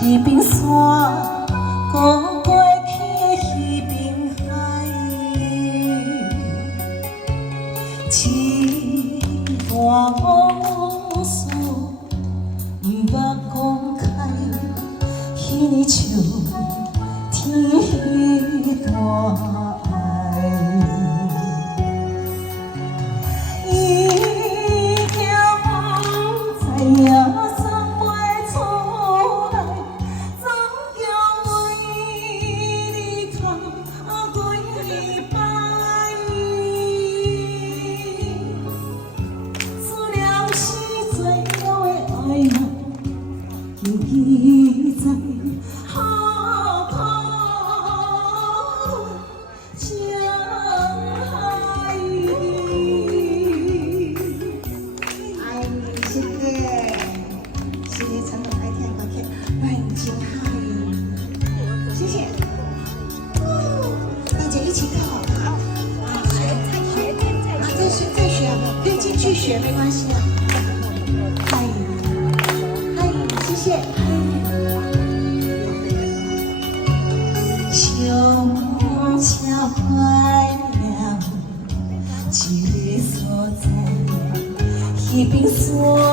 迄边山，过过去的迄边海，一段往事毋捌讲开，迄年像天迄段爱。 犹记在河口江海里。哎，谢谢，谢谢陈总来听歌曲《万金海》，谢谢。大家一起跳好不好？啊，再学，可以继续学，没关系啊。嗨。 谢谢。小车快了一个所在，迄边山。